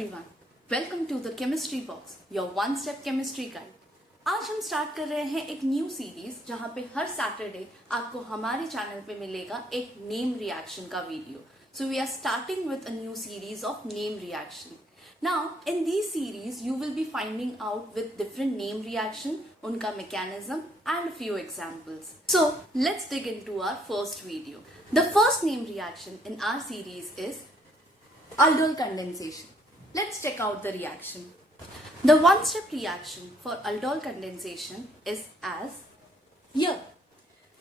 everyone, welcome to the Chemistry Box, your one step chemistry guide. आज हम start कर रहे हैं एक न्यू सीरीज जहां पे हर सैटरडे आपको हमारे चैनल पे मिलेगा एक नेम रिएक्शन का video. So we are starting with a new series of name reaction. Now in these series you will be finding out with different name reaction, उनका mechanism and a few examples. So let's dig into our first video. The first name reaction in our series is Aldol condensation. Let's check out the reaction. The one-step reaction for aldol condensation is as here.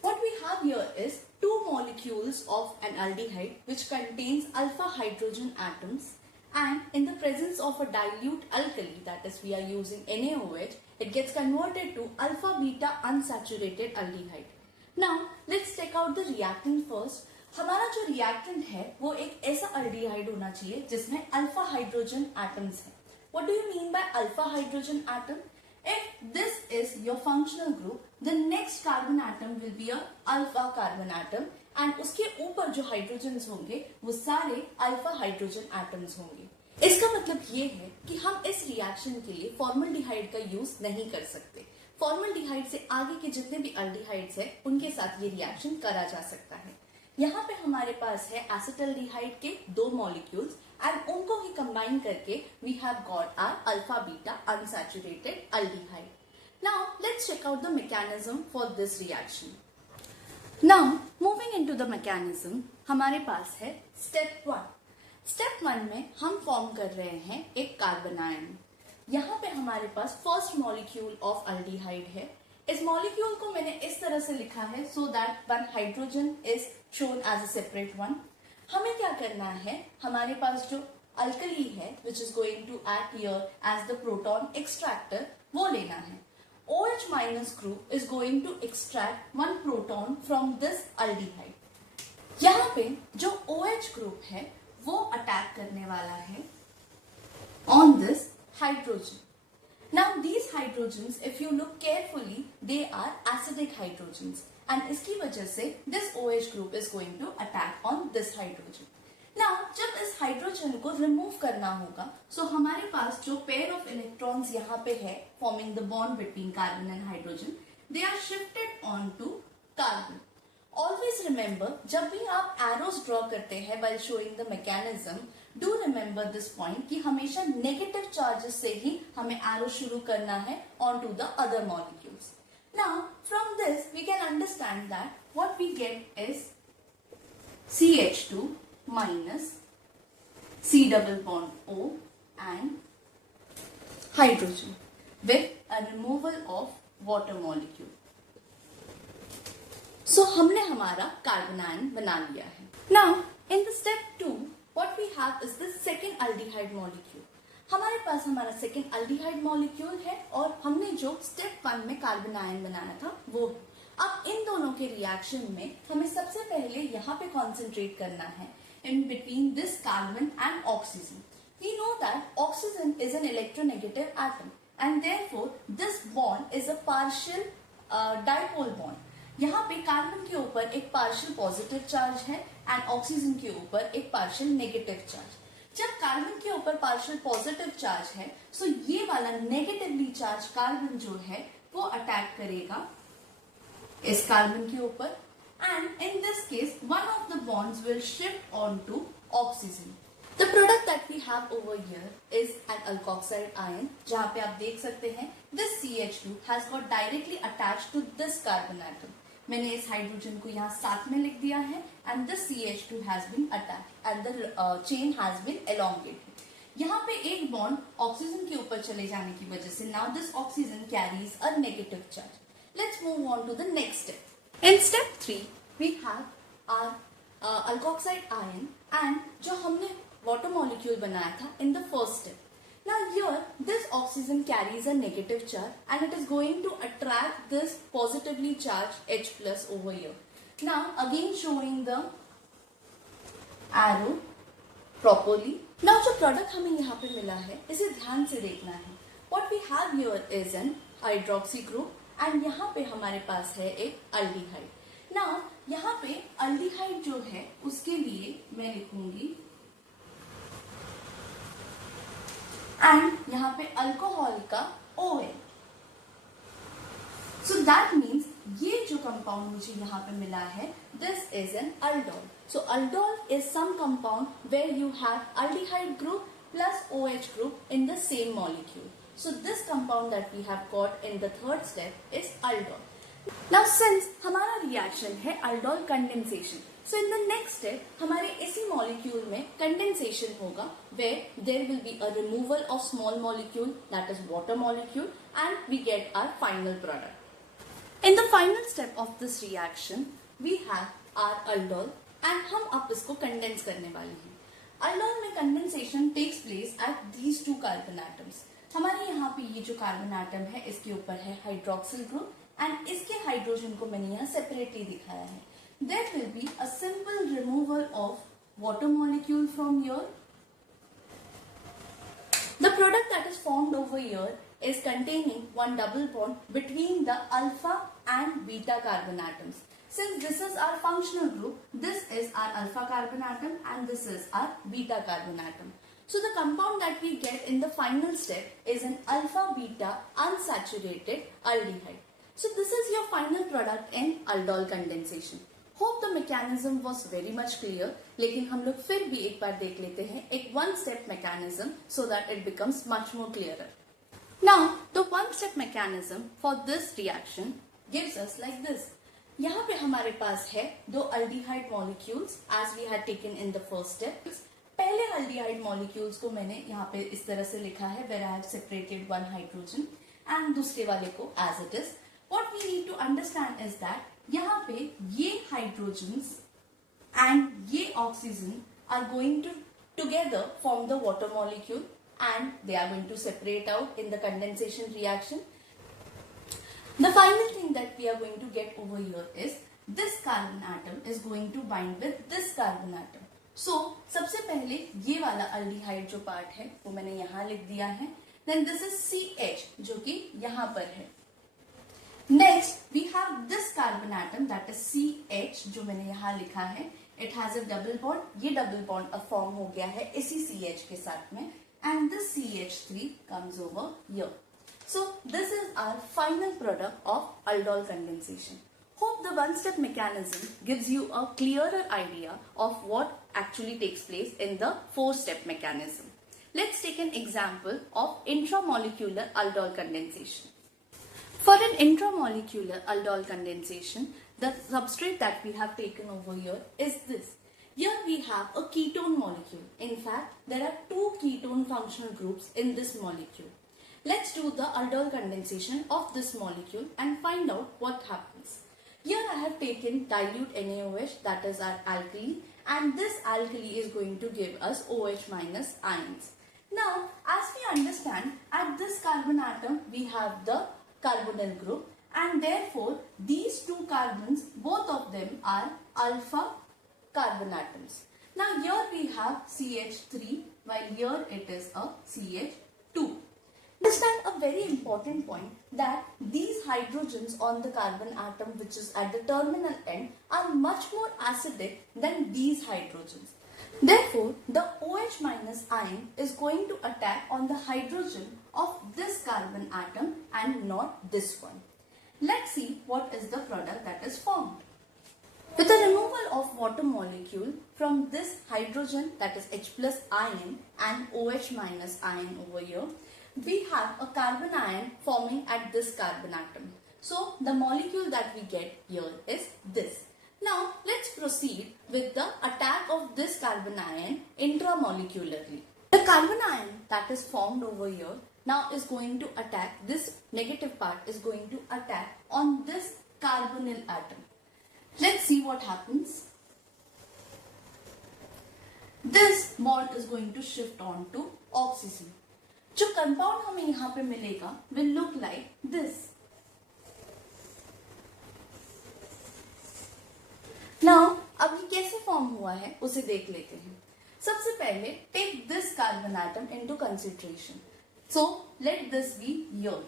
What we have here is two molecules of an aldehyde which contains alpha hydrogen atoms, and in the presence of a dilute alkali, that is we are using NaOH, it gets converted to alpha beta unsaturated aldehyde. Now let's check out the reactant first. हमारा जो reactant है वो एक ऐसा aldehyde होना चाहिए जिसमें alpha hydrogen atoms है. What do you mean by alpha hydrogen atom? If this is your functional group, the next carbon atom will be a alpha carbon atom, and उसके ऊपर जो हाइड्रोजन्स होंगे वो सारे अल्फा हाइड्रोजन एटम्स होंगे. इसका मतलब ये है कि हम इस रिएक्शन के लिए फॉर्मल्डिहाइड का यूज नहीं कर सकते. फॉर्मल्डिहाइड से आगे के जितने भी अल्डिहाइड्स है उनके साथ ये रिएक्शन करा जा सकता है. यहाँ पे हमारे पास है एसिटल्डिहाइड के दो मॉलिक्यूल्स, एंड उनको ही कंबाइन करके we have got our alpha beta unsaturated aldehyde. Now let's check out the mechanism for this reaction. Now moving into the mechanism, हमारे पास है स्टेप 1. स्टेप 1 में हम फॉर्म कर रहे हैं एक कार्बन आयन. यहाँ पे हमारे पास फर्स्ट मॉलिक्यूल ऑफ अल्डिहाइड है. इस मॉलिक्यूल को मैंने इस तरह से लिखा है so that one hydrogen is shown as a separate one. हमें क्या करना है, हमारे पास जो अल्कली है which is going to act here as the proton extractor, वो लेना है. OH minus group is going to extract one proton from this aldehyde. यहाँ पे जो OH ग्रुप है वो अटैक करने वाला है on this hydrogen. Now these hydrogens, if you look carefully, they are acidic hydrogens, and इसकी वजह से this OH group is going to attack on this hydrogen. Now जब इस हाइड्रोजन को रिमूव करना होगा, so हमारे पास जो पेयर ऑफ इलेक्ट्रॉन्स यहाँ पे है forming the bond between carbon and hydrogen, they are shifted on to carbon. Always remember, जब भी आप arrows draw करते हैं while showing the mechanism, do remember this point कि हमेशा negative charges से ही हमें arrow शुरू करना है onto the other molecules. Now from this we can understand that what we get is CH2 minus C double bond O and hydrogen with a removal of water molecule. So हमने हमारा carbon ion बना लिया है. Now in the step 2 what we have is the second aldehyde molecule. हमारे पास हमारा second aldehyde molecule है और हमने जो step 1 में कार्बन आयन बनाया था वो. अब इन दोनों के रिएक्शन में हमें सबसे पहले यहाँ पे कॉन्सेंट्रेट करना है in between this carbon and oxygen. We know that oxygen is an electronegative atom and therefore this bond is a partial dipole bond. यहाँ पे कार्बन के ऊपर एक पार्शियल पॉजिटिव चार्ज है एंड ऑक्सीजन के ऊपर एक पार्शियल नेगेटिव चार्ज. जब कार्बन के ऊपर पार्शियल पॉजिटिव चार्ज है सो ये वाला नेगेटिवली चार्ज कार्बन जो है वो अटैक करेगा इस कार्बन के ऊपर, and in this case one of the bonds will shift on to oxygen. The product that we have over here is an alkoxide ion, जहाँ पे आप देख सकते हैं this CH2 has got directly attached to this carbon atom. मैंने इस hydrogen को यहाँ साथ में लिख दिया है and this CH2 has been attached and the chain has been elongated. यहाँ पे एक बॉन्ड ऑक्सीजन के ऊपर चले जाने की वजह से now this oxygen carries a negative charge. Let's move on to the next step. In step 3 we have our alkoxide ion and जो हमने water molecule बनाया था in the first step. Now here this oxygen carries a negative charge and it is going to attract this positively charged H plus over here. Now again showing the arrow properly. Now जो product हमें यहाँ पे मिला है इसे ध्यान से देखना है. What we have here is an hydroxy group and यहाँ पे हमारे पास है एक aldehyde. Now यहाँ पे aldehyde जो है उसके लिए मैं लिखूंगी एंड यहाँ पे अल्कोहल का OH। सो दैट मीन्स ये जो कंपाउंड मुझे यहाँ पे मिला है, this is an aldol. So aldol is some compound where you have aldehyde group plus OH group in the same molecule. So this compound that we have got in the third step is aldol. Now since हमारा reaction है aldol condensation, so in the next step हमारे इसी molecule में condensation होगा where there will be a removal of small molecule, that is water molecule, and we get our final product. In the final step of this reaction we have our aldol and हम अब इसको condense करने वाले हैं। aldol में condensation takes place at these two carbon atoms. हमारे यहाँ पे ये जो कार्बन एटम है इसके ऊपर है हाइड्रोक्सिल ग्रुप एंड इसके हाइड्रोजन को मैंने यहाँ सेपरेटली दिखाया है। There will be a simple removal of water molecule from here. The product that is formed over here is containing one double bond between the alpha and beta carbon atoms. Since this is our functional group, this is our alpha carbon atom and this is our beta carbon atom. So the compound that we get in the final step is an alpha beta unsaturated aldehyde. So this is your final product in aldol condensation. Hope the mechanism was very much clear. लेकिन हम लोग फिर भी एक बार देख लेते हैं एक one step mechanism so that it becomes much more clearer. Now the one step mechanism for this reaction gives us like this. यहाँ पे हमारे पास है दो aldehyde molecules as we had taken in the first step. पहले aldehyde molecules को मैंने यहाँ पे इस तरह से लिखा है where I have separated one hydrogen and दूसरे वाले को as it is. What we need to understand is that यहाँ पे ये हाइड्रोजन्स and ये oxygen are going to together form the water molecule and they are going to separate out in the condensation reaction. The final thing that we are going to get over here is this carbon atom is going to bind with this carbon atom. So सबसे पहले ये वाला aldehyde जो part है वो मैंने यहाँ लिख दिया है. Then this is CH जो कि यहाँ पर है. Next we have this carbon atom that is CH जो मैंने यहाँ लिखा है. It has a double bond. ये double bond अब form हो गया है इसी CH के साथ में. And this CH3 comes over here. So this is our final product of aldol condensation. Hope the one-step mechanism gives you a clearer idea of what actually takes place in the four-step mechanism. Let's take an example of intramolecular aldol condensation. For an intramolecular aldol condensation, the substrate that we have taken over here is this. Here we have a ketone molecule. In fact, there are two ketone functional groups in this molecule. Let's do the aldol condensation of this molecule and find out what happens. Here I have taken dilute NaOH, that is our alkali, and this alkali is going to give us OH minus ions. Now, as we understand, at this carbon atom we have the carbonyl group and therefore these two carbons, both of them are alpha carbon atoms. Now here we have CH3 while here it is a CH2. Understand a very important point that these hydrogens on the carbon atom which is at the terminal end are much more acidic than these hydrogens. Therefore, the OH minus ion is going to attack on the hydrogen of this carbon atom and not this one. Let's see what is the product that is formed. With the removal of water molecule from this hydrogen, that is H plus ion and OH minus ion over here, we have a carbon ion forming at this carbon atom. So the molecule that we get here is this. Now let's proceed with the attack of this carbon ion intramolecularly. The carbon ion that is formed over here now is going to attack, this negative part is going to attack on this carbonyl atom. Let's see what happens. This bond is going to shift on to oxygen. जो compound हमें यहाँ पे मिलेगा will look like this. Now, अब ये कैसे form हुआ है उसे देख लेते हैं. सबसे पहले take this carbon atom into consideration. So let this be here.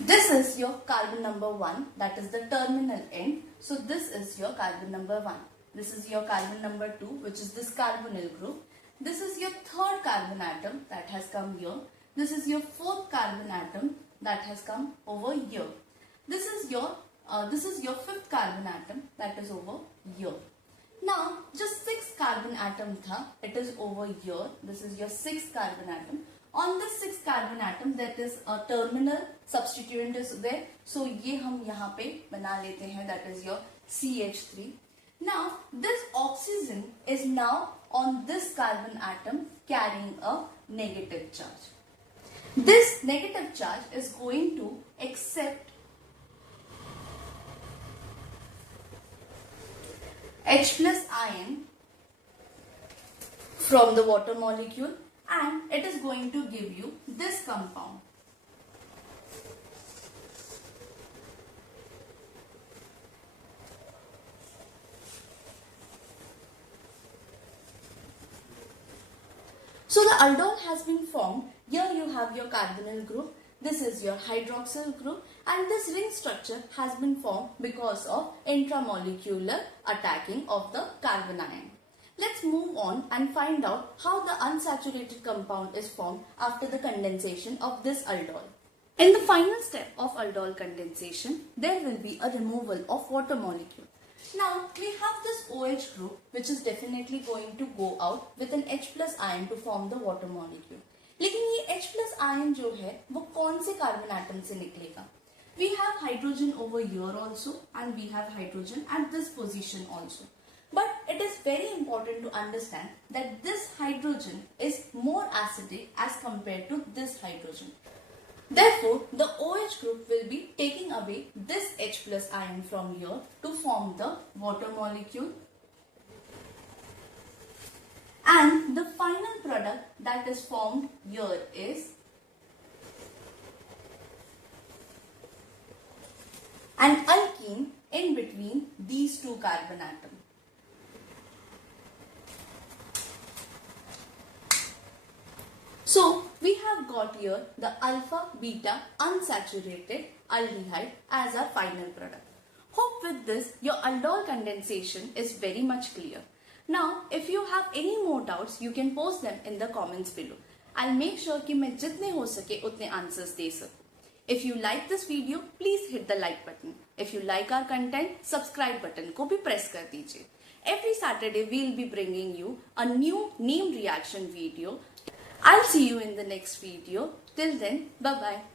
This is your carbon number 1, that is the terminal end. So this is your carbon number 1. This is your carbon number 2, which is this carbonyl group. This is your third carbon atom that has come here. This is your fourth carbon atom that has come over here. This is your fifth carbon atom that is over here. Now, just 6 carbon atom tha, it is over here. This is your 6th carbon atom. On this 6th carbon atom, that is a terminal substituent is there. So, ये हम यहाँ पे बना लेते हैं, that is your CH3. Now, this oxygen is now on this carbon atom carrying a negative charge. This negative charge is going to accept H plus ion from the water molecule, and it is going to give you this compound. So the aldol has been formed. Here you have your carbonyl group. This is your hydroxyl group, and this ring structure has been formed because of intramolecular attacking of the carbon ion. Let's move on and find out how the unsaturated compound is formed after the condensation of this aldol. In the final step of aldol condensation, there will be a removal of water molecule. Now we have this OH group which is definitely going to go out with an H plus ion to form the water molecule. लेकिन ये H plus ion जो है वो कौन से carbon atom से निकलेगा? We have hydrogen over here also, and we have hydrogen at this position also. But it is very important to understand that this hydrogen is more acidic as compared to this hydrogen. Therefore, the OH group will be taking away this H plus ion from here to form the water molecule. And the final product that is formed here is an alkene in between these two carbon atoms. So we have got here the alpha beta unsaturated aldehyde as our final product. Hope with this your aldol condensation is very much clear. Now if you have any more doubts, you can post them in the comments below. I'll make sure कि मैं जितने हो सके उतने answers दे सकूं. If you like this video, please hit the like button. If you like our content, subscribe button को भी press कर दीजिए. Every Saturday we'll be bringing you a new name reaction video. I'll see you in the next video. Till then, bye bye.